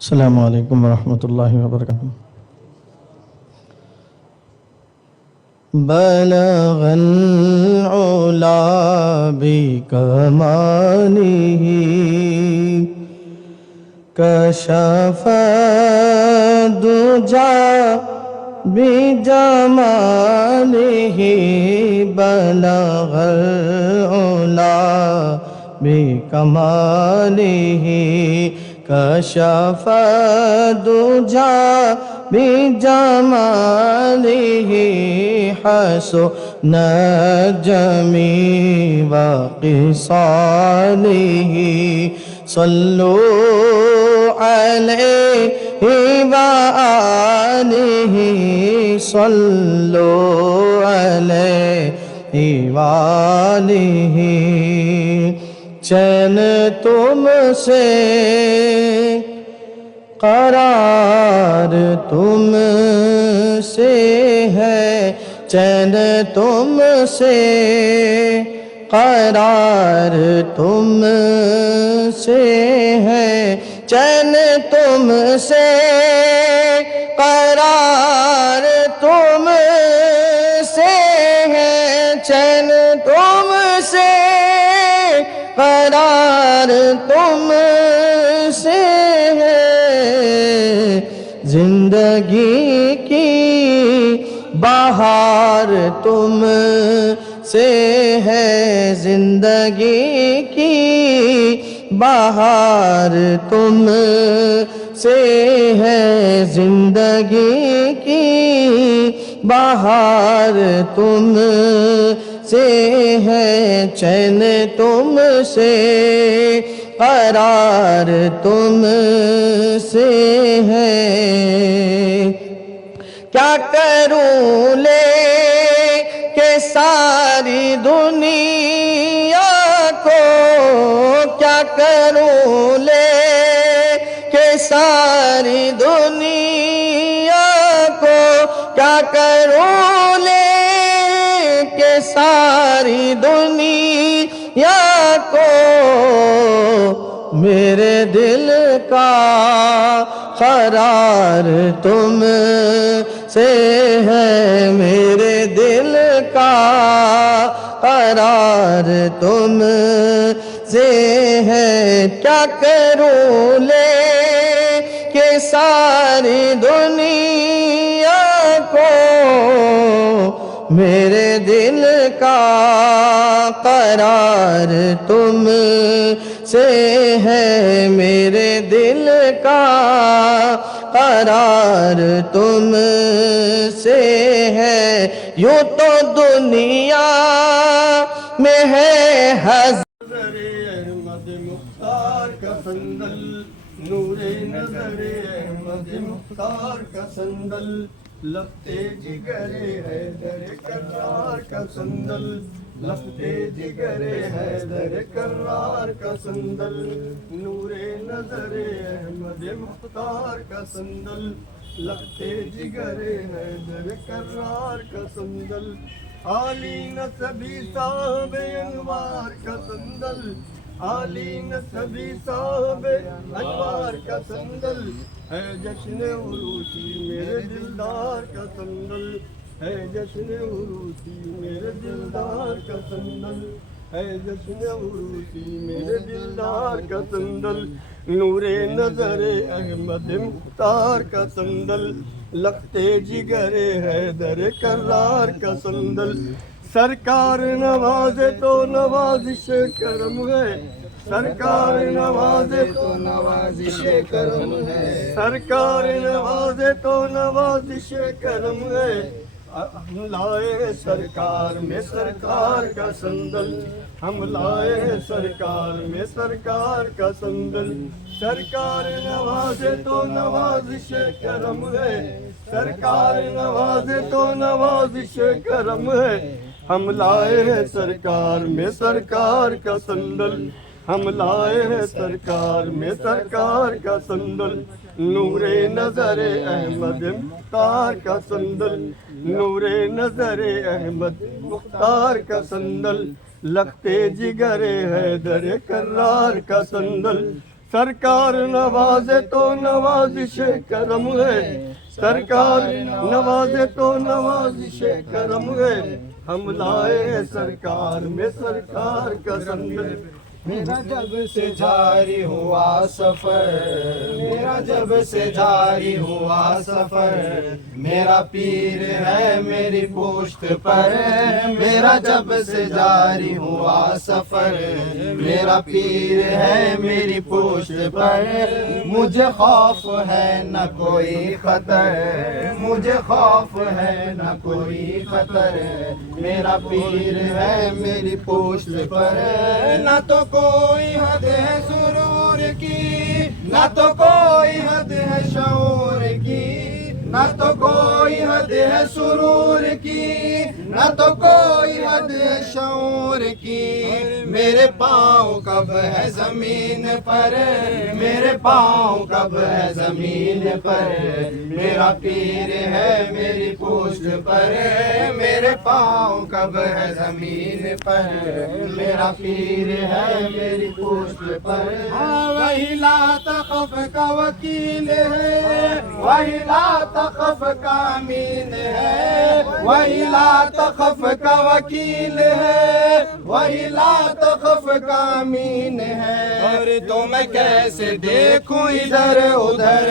السلام علیکم ورحمۃ اللہ وبرکاتہ۔ بلغ العلا بکمالہ کشف الدجا بجمالہ بلغ العلا بکمالہ کشف الدجا بجمالہ حسنت جمیع خصالہ صلو علیہ وآلہ صلو علیہ وآلہ۔ چین تم سے قرار تم سے ہے، چین تم سے قرار تم سے ہے، چین تم سے قرار تم سے ہے، چین تم سے قرار تم سے ہے، زندگی کی بہار تم سے ہے، زندگی کی بہار تم سے ہے، زندگی کی بہار تم سے ہے، چین تم سے قرار تم سے ہے۔ کیا کروں لے کہ ساری دنیا کو، کیا کروں لے کہ ساری دنیا کو، کیا کروں لے کہ ساری دنیا کو، میرے دل کا قرار تم سے ہے، میرے دل کا قرار تم سے ہے، کیا کروں لے کہ ساری دنیا کو، میرے دل کا قرار تم سے ہے، میرے دل کا قرار تم سے ہے۔ یوں تو دنیا میں ہے نظر احمد مختار کا صندل، نور نظر احمد مختار کا صندل، لفتے جگر حیدر کرار کا صندل، لفتے جگر حیدر کرار کا صندل، نور نظر احمد مختار کا صندل، لفتے جگر حیدر کرار کا صندل، عالی نسبی صاحب انوار کا صندل، عالی نسبی صاحب انوار کا صندل، ہے جشن عروسی میرے دلدار کا صندل، ہے جشن عروسی میرے دلدار کا صندل، ہے جشن عروسی میرے دلدار کا صندل، نور نظر احمد مختار کا صندل، لختے جگر حیدر کرار کا صندل، سرکار نوازے تو نوازش کرم ہے، سرکار نوازے تو نوازش کرم ہے، سرکار نوازے تو نوازش کرم ہے، ہم لائے سرکار میں سرکار کا صندل، ہم لائے سرکار میں سرکار کا صندل، سرکار نوازے تو نوازش کرم ہے، سرکار نوازے تو نوازش کرم ہے، ہم لائے ہیں سرکار میں سرکار کا صندل، ہم لائے ہیں سرکار میں سرکار کا صندل، نور نظر احمد مختار کا صندل، نور نظر احمد مختار کا صندل، لختے جگر حیدر کرار کا صندل، سرکار نوازے تو نوازش کرم ہے، سرکار نوازے تو نوازش کرم ہے، ہم لائے سرکار میں سرکار کا سندل۔ میرا جب سے جاری ہوا سفر، میرا جب سے جاری ہوا سفر، میرا پیر ہے میری پشت پر، میرا جب سے جاری ہوا سفر، میرا پیر ہے میری پشت پر، مجھے خوف ہے نہ کوئی خطر، مجھے خوف ہے نہ کوئی خطر، میرا پیر ہے میری پشت پر، نہ تو کوئی حد ہے سرور کی، نہ تو کوئی حد ہے شعور کی، نہ تو کوئی حد ہے سرور کی، نہ تو کوئی حد ہے شعور کی، میرے پاؤں کب ہے زمین پر، میرے پاؤں کب ہے زمین پر، میرا پیر ہے میری پشت پر، میرے پاؤں کب ہے زمین پر، میرا پیر ہے میری پشت پر، وہی لا تخف کا وکیل ہے، وہی لا تخف کا امین ہے، وہی لا تخف کا وکیل ہے، وہی لا تخف کا امین ہے، اور تو میں کیسے دیکھوں ادھر ادھر،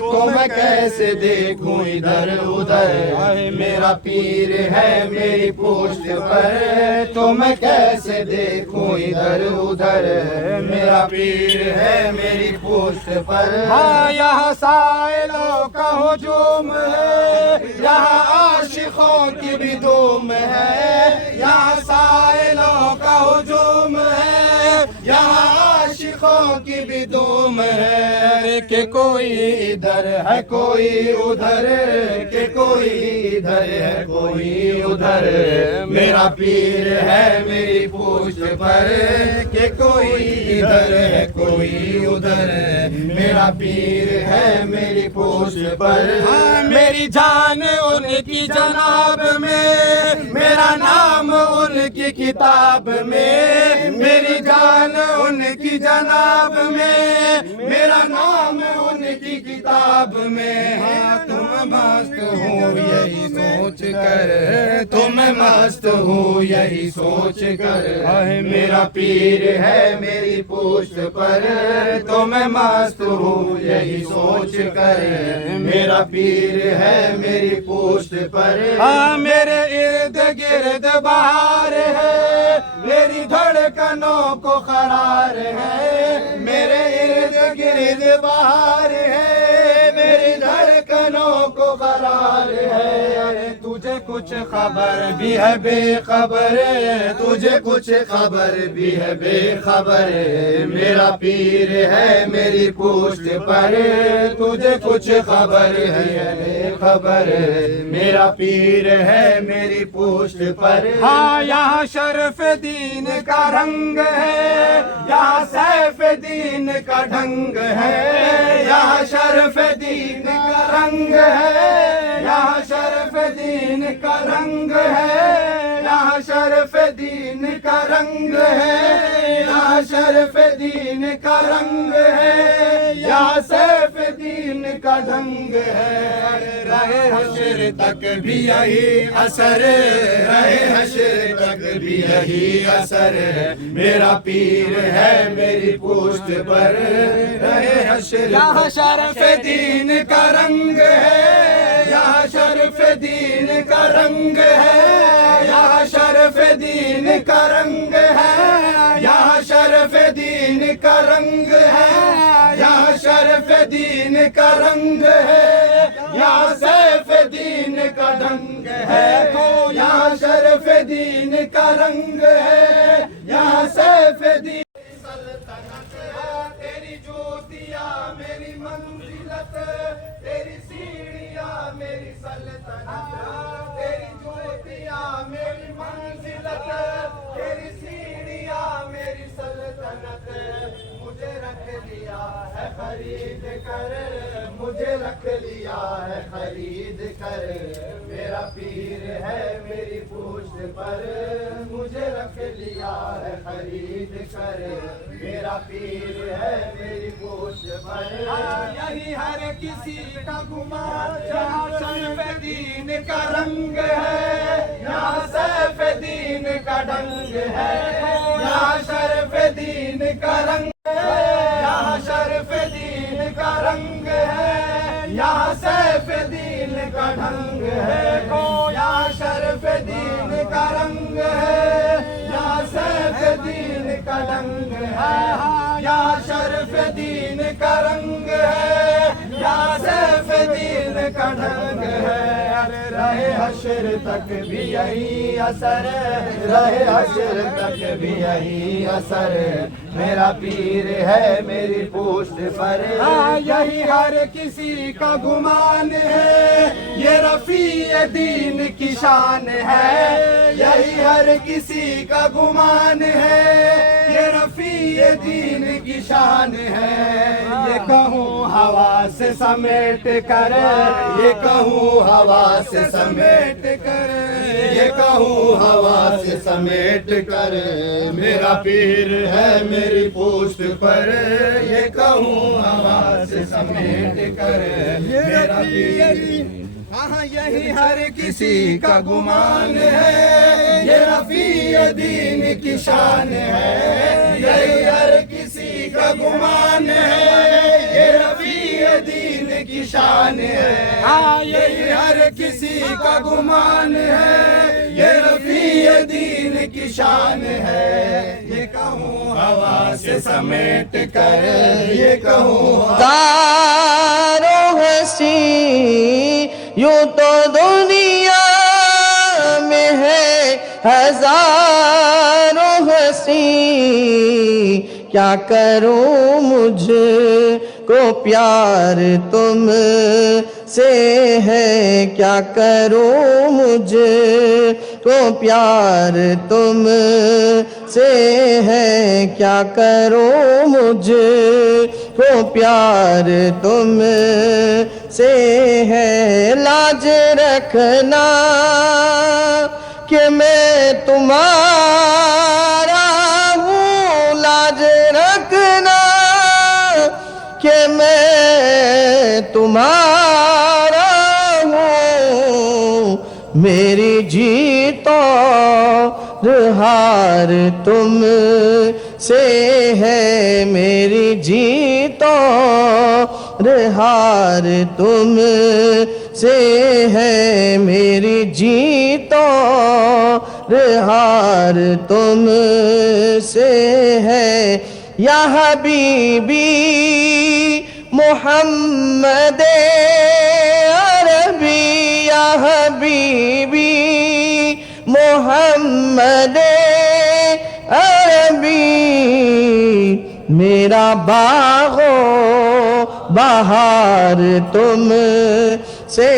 تو میں کیسے دیکھوں ادھر ادھر، میرا پیر ہے میری پشت پر، تو میں کیسے دیکھوں ادھر ادھر، میرا پیر ہے میری پشت پر، ہاں یہاں سائلوں کا ہجوم ہے، یہاں عاشقوں کی بھی دھوم ہے، یہاں سائلوں کا ہجوم ہے، یہاں عاشقوں کی بھی دھوم ہے، کہ کوئی ادھر ہے کوئی ادھر، کہ کوئی ادھر ہے کوئی ادھر، میرا پیر ہے میری پشت پر، کہ کوئی ادھر ہے کوئی ادھر، میرا پیر ہے میری پشت پر، میری جان ان کی جناب میں، میرا نام ان کی کتاب میں، میری جان ان کی جناب میں، میرا نام ان کی کتاب میں، تم مست ہوں یہی سوچ کر، تم مست ہوں یہی سوچ کر، میرا پیر ہے میری پشت پر، تو میں مست ہوں یہی سوچ کر، میرا پیر ہے میری پشت پر، میرے ارد گرد بہار ہے، میری دھڑکنوں کو قرار ہے، میرے ارد گرد بہار ہے، میری دھڑکنوں کو قرار ہے، تجھے کچھ خبر بھی ہے بے خبر، تجھے کچھ خبر بھی ہے بے خبر، میرا پیر ہے میری پشت پر، تجھے کچھ خبر ہے بے خبر، میرا پیر ہے میری پشت پر، ہاں یہاں شرف دین کا رنگ ہے، یہاں سیف دین کا ڈھنگ ہے، یہاں شرف دین کا رنگ ہے، یہاں شرف دین کا رنگ ہے، یہاں شرف دین کا رنگ ہے، یہاں شرف دین کا رنگ ہے، یہاں سیف دین کا ڈھنگ ہے، رہے حشر تک بھی یہی اثر، رہے حشر تک بھی یہی اثر، میرا پیر ہے میری پشت پر، رہے حشر یہاں شرف دین کا رنگ ہے، یہاں شرف دین کا رنگ ہے، یہاں شرف دین کا رنگ ہے، یہاں شرف دین کا رنگ ہے، یہاں شرف دین کا رنگ ہے، یہاں سیف دین کا ڈھنگ ہے، تو یہاں شرف دین کا رنگ ہے، یہاں سیف دین سلطنت، تیری جوتیاں میری منزلت، تیری سیڑھیاں میری سلطنت، تیری جوتیاں میری منزلت، تیری سیڑھیاں میری سلطنت، مجھے رکھ لیا ہے خرید کر، مجھے مجھے رکھ لیا ہے خرید کر میرا پیر ہے میری پشت پر مجھے رکھ لیا ہے خرید کر میرا پیر ہے میری پشت پر یہی ہر کسی کا گمان جہاں شرف دین کا رنگ ہے یہاں سیف دین کا ڈنگ ہے یہاں شرف دین کا رنگ ہے یہاں شرف دین کا رنگ ہے یہاں سیف دین کا ڈھنگ ہے یہاں شرف دین کا رنگ ہے یہاں سیف دین کا ڈھنگ ہے یہاں شرف دین کا رنگ ہے یہاں سیف دین کا ڈھنگ ہے رہے حشر تک بھی یہی اثر رہے حشر تک بھی یہی اثر میرا پیر ہے میری پشت پر یہی ہر کسی کا گمان ہے یہ رفیع دین کی شان ہے یہی ہر کسی کا گمان ہے یہ رفیع دین کی شان ہے یہ کہوں ہوا سے سمیٹ کر یہ کہوں ہوا سے سمیٹ کر یہ کہوں ہوا سے سمیٹ کر میرا پیر ہے میری پشت پر یہ کہوں ہوا سے سمیٹ کر میرا پیر ہاں یہی ہر کسی کا گمان ہے یہ رفیع دین کی شان ہے یہی ہر کسی کا گمان ہے یہ رفیع دین کی شان ہے یہی ہر کسی کا گمان ہے یہ رفیع دین کی شان ہے یہ کہوں ہوا سے سمیٹ کر یہ کہوں ہزاروں ہنسی یوں تو دنیا میں ہے ہزاروں ہنسی کیا کروں مجھ کو پیار تم سے ہے کیا کروں مجھ کو پیار تم سے ہے کیا کروں مجھ کو پیار تم سے ہے لاج رکھنا کہ میں تمہارا ہوں لاج رکھنا کہ میں تمہارا ہوں میری جیت اور ہار تم سے ہے میری جیت اور ہار تم سے ہے میری جیت اور ہار تم سے ہے یا حبیبی محمد عربی یا حبیبی محمد عربی میرا باغ و بہار تم سے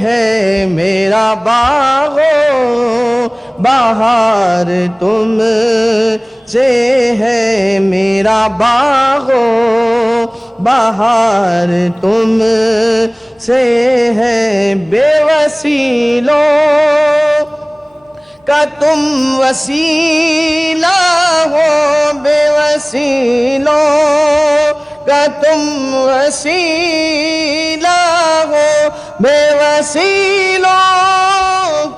ہے میرا باغ و بہار تم سے ہے میرا باغ و بہار تم سے ہے بے وسیلوں کا تم وسیلہ ہو بے وسیلوں کا تم وسیلہ ہو بے وسیلوں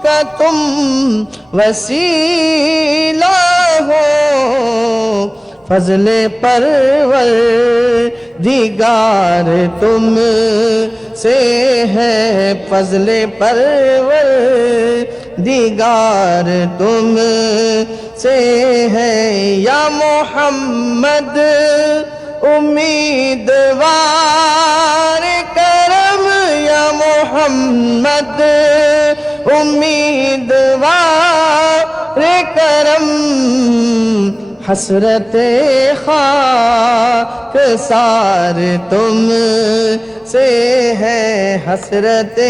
کا تم وسیلہ ہو فضل پروردگار تم سے ہے فضل پروردگار تم سے ہے یا محمد امیدوار کرم یا محمد امیدوار کرم حسرت خاک سار تم سے ہے حسرت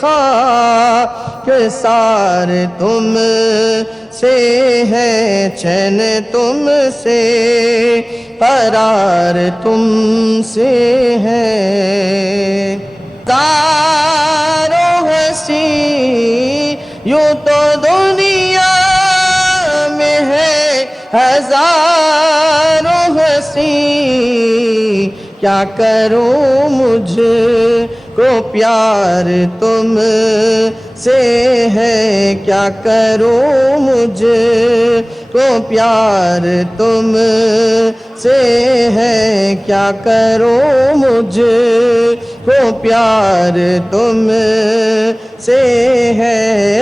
خاک سار تم سے ہے چین تم سے قرار تم سے ہے کیا کروں مجھ کو پیار تم سے ہے، کیا کروں مجھ کو پیار تم سے ہے، کیا کروں مجھ کو پیار تم سے ہے۔